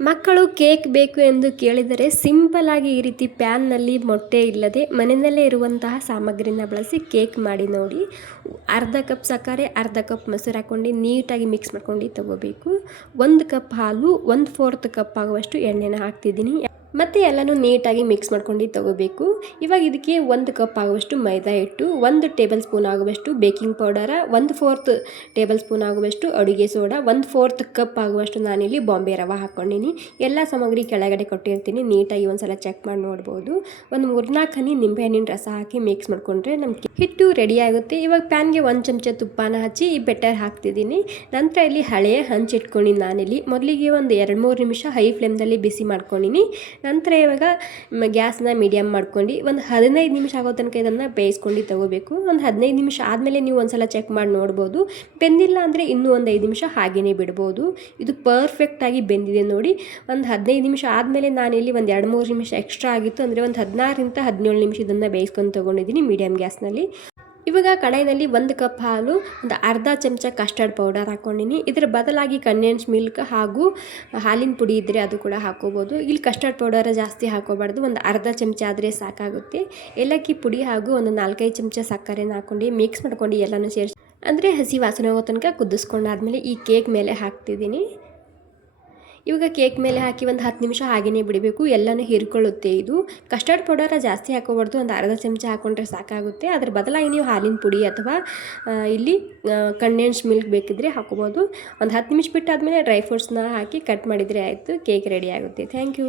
ಮಕ್ಕಳು ಕೇಕ್ ಬೇಕು ಎಂದು ಕೇಳಿದರೆ ಸಿಂಪಲ್ ಆಗಿ ಈ ರೀತಿ ಪ್ಯಾನ್ನಲ್ಲಿ ಮೊಟ್ಟೆ ಇಲ್ಲದೆ ಮನೆಯಲ್ಲೇ ಇರುವಂತಹ ಸಾಮಗ್ರಿನ ಬಳಸಿ ಕೇಕ್ ಮಾಡಿ ನೋಡಿ. ಅರ್ಧ ಕಪ್ ಸಕ್ಕರೆ, ಅರ್ಧ ಕಪ್ ಮೊಸರು ಹಾಕ್ಕೊಂಡು ನೀಟಾಗಿ ಮಿಕ್ಸ್ ಮಾಡ್ಕೊಂಡು ತಗೋಬೇಕು. 1 ಕಪ್ ಹಾಲು, 1/4 ಕಪ್ ಆಗುವಷ್ಟು ಎಣ್ಣೆನ ಹಾಕ್ತಿದ್ದೀನಿ. ಮತ್ತು ಎಲ್ಲನೂ ನೀಟಾಗಿ ಮಿಕ್ಸ್ ಮಾಡ್ಕೊಂಡು ತಗೋಬೇಕು. ಇವಾಗ ಇದಕ್ಕೆ 1 ಕಪ್ ಆಗುವಷ್ಟು ಮೈದಾ ಹಿಟ್ಟು, 1 ಟೇಬಲ್ ಸ್ಪೂನ್ ಆಗುವಷ್ಟು ಬೇಕಿಂಗ್ ಪೌಡರ, 1/4 ಟೇಬಲ್ ಸ್ಪೂನ್ ಆಗುವಷ್ಟು ಅಡುಗೆ ಸೋಡಾ, 1/4 ಕಪ್ ಆಗುವಷ್ಟು ನಾನಿಲ್ಲಿ ಬಾಂಬೆ ರವೆ ಹಾಕ್ಕೊಂಡಿನಿ. ಎಲ್ಲ ಸಾಮಗ್ರಿ ಕೆಳಗಡೆ ಕೊಟ್ಟಿರ್ತೀನಿ, ನೀಟಾಗಿ ಒಂದ್ಸಲ ಚೆಕ್ ಮಾಡಿ ನೋಡ್ಬೋದು. ಒಂದು 3-4 ಹನಿ ನಿಂಬೆಹಣ್ಣಿನ ರಸ ಹಾಕಿ ಮಿಕ್ಸ್ ಮಾಡ್ಕೊಂಡ್ರೆ ನಮಗೆ ಹಿಟ್ಟು ರೆಡಿ ಆಗುತ್ತೆ. ಇವಾಗ ಪ್ಯಾನ್ಗೆ 1 ಚಮಚ ತುಪ್ಪನ ಹಚ್ಚಿ ಈ ಬೆಟರ್ ಹಾಕ್ತಿದ್ದೀನಿ. ನಂತರ ಇಲ್ಲಿ ಹಳೆಯ ಹಂಚಿಟ್ಕೊಂಡಿನಿ. ನಾನಿಲ್ಲಿ ಮೊದಲಿಗೆ ಒಂದು 2-3 ನಿಮಿಷ ಹೈ ಫ್ಲೇಮ್ದಲ್ಲಿ ಬಿಸಿ ಮಾಡ್ಕೊಂಡಿನಿ. ನಂತರ ಇವಾಗ ಗ್ಯಾಸ್ನ ಮೀಡಿಯಮ್ ಮಾಡ್ಕೊಂಡು ಒಂದು 15 ನಿಮಿಷ ಆಗೋ ತನಕ ಇದನ್ನು ಬೇಯಿಸ್ಕೊಂಡು ತಗೋಬೇಕು. ಒಂದು 15 ನಿಮಿಷ ಆದಮೇಲೆ ನೀವು ಒಂದ್ಸಲ ಚೆಕ್ ಮಾಡಿ ನೋಡ್ಬೋದು. ಬೆಂದಿಲ್ಲ ಅಂದರೆ ಇನ್ನೂ ಒಂದು 5 ನಿಮಿಷ ಹಾಗೆಯೇ ಬಿಡ್ಬೋದು. ಇದು ಪರ್ಫೆಕ್ಟಾಗಿ ಬೆಂದಿದೆ ನೋಡಿ. ಒಂದು 15 ನಿಮಿಷ ಆದಮೇಲೆ ನಾನಿಲ್ಲಿ ಒಂದು 2-3 ನಿಮಿಷ ಎಕ್ಸ್ಟ್ರಾ ಆಗಿತ್ತು, ಅಂದರೆ ಒಂದು 16ರಿಂದ 17 ನಿಮಿಷ ಇದನ್ನು ಬೇಯಿಸ್ಕೊಂಡು ತೊಗೊಂಡಿದ್ದೀನಿ ಮೀಡಿಯಮ್ ಗ್ಯಾಸ್ನಲ್ಲಿ. ಇವಾಗ ಕಡಾಯಿನಲ್ಲಿ 1 ಕಪ್ ಹಾಲು, ಒಂದು ಅರ್ಧ ಚಮಚ ಕಸ್ಟರ್ಡ್ ಪೌಡರ್ ಹಾಕ್ಕೊಂಡಿನಿ. ಇದರ ಬದಲಾಗಿ ಕಂಡೆನ್ಸ್ ಮಿಲ್ಕ್ ಹಾಗೂ ಹಾಲಿನ ಪುಡಿ ಇದ್ದರೆ ಅದು ಕೂಡ ಹಾಕೋಬೋದು. ಇಲ್ಲಿ ಕಸ್ಟರ್ಡ್ ಪೌಡರ್ ಜಾಸ್ತಿ ಹಾಕೋಬಾರ್ದು, ಒಂದು ಅರ್ಧ ಚಮಚ ಆದರೆ ಸಾಕಾಗುತ್ತೆ. ಏಲಕ್ಕಿ ಪುಡಿ ಹಾಗೂ ಒಂದು 4-5 ಚಮಚ ಸಕ್ಕರೆನ ಹಾಕ್ಕೊಂಡು ಮಿಕ್ಸ್ ಮಾಡ್ಕೊಂಡು ಎಲ್ಲನೂ ಸೇರಿಸಿ, ಅಂದರೆ ಹಸಿ ವಾಸನೆ ಹೋಗೋ ತನಕ ಕುದಿಸ್ಕೊಂಡಾದ್ಮೇಲೆ ಈ ಕೇಕ್ ಮೇಲೆ ಹಾಕ್ತಿದ್ದೀನಿ. ಇವಾಗ ಕೇಕ್ ಮೇಲೆ ಹಾಕಿ ಒಂದು 10 ನಿಮಿಷ ಹಾಗೆಯೇ ಬಿಡಬೇಕು, ಎಲ್ಲನೂ ಹೀರ್ಕೊಳ್ಳುತ್ತೆ. ಇದು ಕಸ್ಟರ್ಡ್ ಪೌಡರ ಜಾಸ್ತಿ ಹಾಕೋಬಾರ್ದು, ಒಂದು ಅರ್ಧ ಚಮಚ ಹಾಕ್ಕೊಂಡ್ರೆ ಸಾಕಾಗುತ್ತೆ. ಅದ್ರ ಬದಲಾಗಿ ನೀವು ಹಾಲಿನ ಪುಡಿ ಅಥವಾ ಇಲ್ಲಿ ಕಂಡೆನ್ಸ್ ಮಿಲ್ಕ್ ಬೇಕಿದ್ರೆ ಹಾಕೋಬೋದು. ಒಂದು 10 ನಿಮಿಷ ಬಿಟ್ಟಾದಮೇಲೆ ಡ್ರೈ ಫ್ರೂಟ್ಸ್ನ ಹಾಕಿ ಕಟ್ ಮಾಡಿದರೆ ಆಯಿತು, ಕೇಕ್ ರೆಡಿ ಆಗುತ್ತೆ. Thank you.